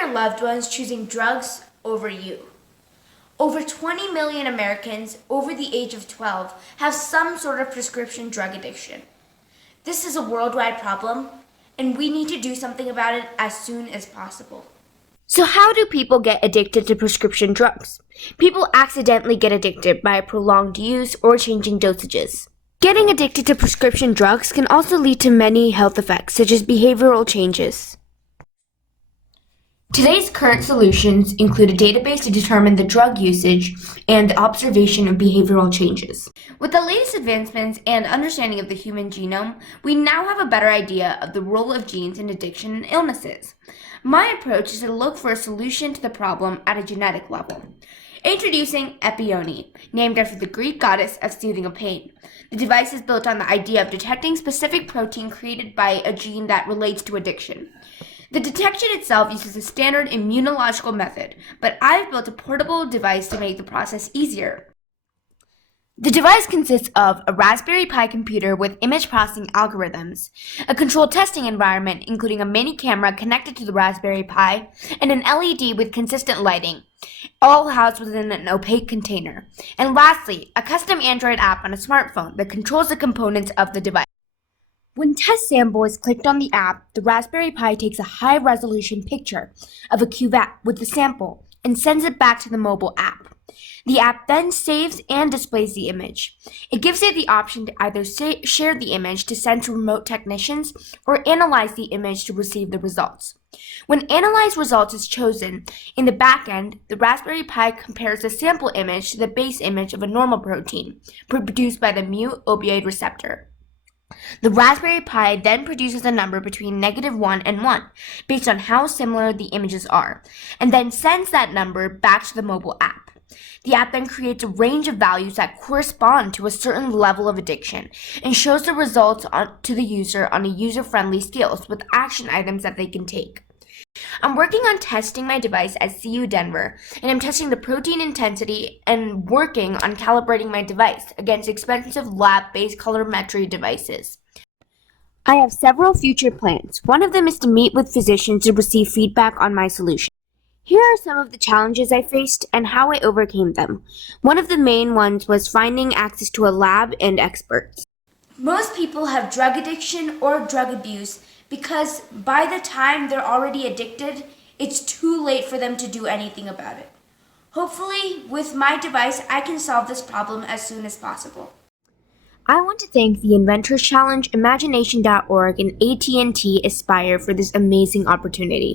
your loved ones choosing drugs over you. Over 20 million Americans over the age of 12 have some sort of prescription drug addiction. This is a worldwide problem, and we need to do something about it as soon as possible. So how do people get addicted to prescription drugs? People accidentally get addicted by prolonged use or changing dosages. Getting addicted to prescription drugs can also lead to many health effects, such as behavioral changes. Today's current solutions include a database to determine the drug usage and the observation of behavioral changes. With the latest advancements and understanding of the human genome, we now have a better idea of the role of genes in addiction and illnesses. My approach is to look for a solution to the problem at a genetic level. Introducing Epione, named after the Greek goddess of soothing of pain. The device is built on the idea of detecting specific protein created by a gene that relates to addiction. The detection itself uses a standard immunological method, but I've built a portable device to make the process easier. The device consists of a Raspberry Pi computer with image processing algorithms, a controlled testing environment including a mini camera connected to the Raspberry Pi, and an LED with consistent lighting, all housed within an opaque container. And lastly, a custom Android app on a smartphone that controls the components of the device. When test sample is clicked on the app, the Raspberry Pi takes a high-resolution picture of a cuvette with the sample and sends it back to the mobile app. The app then saves and displays the image. It gives you the option to either share the image to send to remote technicians or analyze the image to receive the results. When analyzed results is chosen, in the back end, the Raspberry Pi compares the sample image to the base image of a normal protein produced by the mu opioid receptor. The Raspberry Pi then produces a number between -1 and 1, based on how similar the images are, and then sends that number back to the mobile app. The app then creates a range of values that correspond to a certain level of addiction and shows the results to the user on a user-friendly scale with action items that they can take. I'm working on testing my device at CU Denver, and I'm testing the protein intensity and working on calibrating my device against expensive lab-based colorimetry devices. I have several future plans. One of them is to meet with physicians to receive feedback on my solution. Here are some of the challenges I faced and how I overcame them. One of the main ones was finding access to a lab and experts. Most people have drug addiction or drug abuse because by the time they're already addicted, it's too late for them to do anything about it. Hopefully, with my device, I can solve this problem as soon as possible. I want to thank the Inventor Challenge, Imagination.org, and AT&T Aspire for this amazing opportunity.